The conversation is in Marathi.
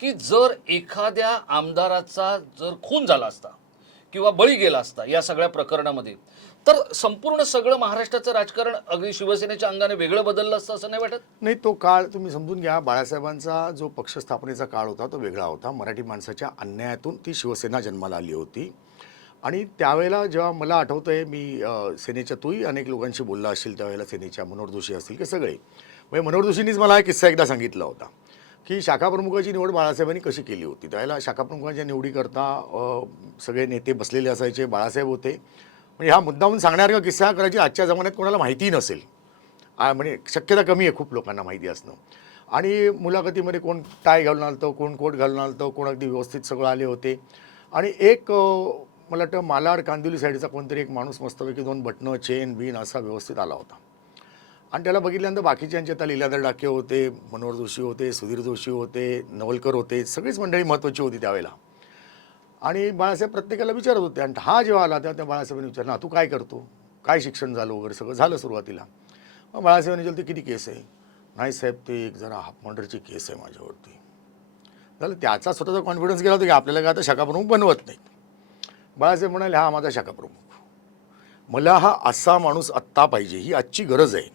की जर एखाद्या आमदाराचा जर खून झाला असता किंवा बळी गेला असता या सगळ्या प्रकरणामध्ये, तर संपूर्ण सगळं महाराष्ट्राचं राजकारण अगदी शिवसेनेच्या अंगाने वेगळं बदललं असतं असं नाही वाटत? नाही, तो काळ तुम्ही समजून घ्या. बाळासाहेबांचा जो पक्ष स्थापनेचा काळ होता तो वेगळा होता. मराठी माणसाच्या अन्यायातून ती शिवसेना जन्माला आली होती. आणि त्यावेळेला जेव्हा मला आठवतंय, मी सेनेच्या तूही अनेक लोकांशी बोलला असशील त्यावेळेला, सेनेच्या मनोहर जोशी असतील की सगळे, म्हणजे मनोहर जोशींनीच मला हा किस्सा एकदा सांगितला होता की शाखाप्रमुखाची निवड बाळासाहेबांनी कशी केली होती. त्यावेळेला शाखाप्रमुखांच्या निवडीकरता सगळे नेते बसलेले असायचे, बाळासाहेब होते. म्हणजे हा मुद्दामून सांगण्यासारखा किस्सा करायची आजच्या जमान्यात कोणाला माहितीही नसेल. म्हणजे शक्यता कमी आहे खूप लोकांना माहिती असणं. आणि मुलाखतीमध्ये कोण टाय घालून आलं होतं, कोण कोट घालून आलं होतं, कोण अगदी व्यवस्थित सगळं आले होते. आणि एक मला वाटतं मालाड कांदिवली साईडचा कोणतरी एक माणूस मस्तपैकी 2 बटणं चेन बीन असा व्यवस्थित आला होता. आणि त्याला बघितल्यानंतर बाकीच्यांचे आता लीलाधर डाके होते, मनोहर जोशी होते, सुधीर जोशी होते, नवलकर होते, सगळीच मंडळी महत्त्वाची होती त्यावेळेला. आणि बाळासाहेब प्रत्येकाला विचारत होते. आणि हा जेव्हा आला तेव्हा त्या बाळासाहेबांनी विचारलं, तू काय करतो, काय शिक्षण झालं वगैरे सगळं झालं सुरुवातीला. मग बाळासाहेबांनी विचारलं, किती केस आहे. नाही साहेब, ते एक जरा हाफ मर्डरची केस आहे माझ्यावरती. झालं. त्याचा स्वतःचा कॉन्फिडन्स गेला होता की आपल्याला काय आता शाखाप्रमुख बनवत नाहीत. बाळासाहेब म्हणाले, हा माझा शाखाप्रमुख, मला हा असा माणूस आत्ता पाहिजे, ही आजची गरज आहे.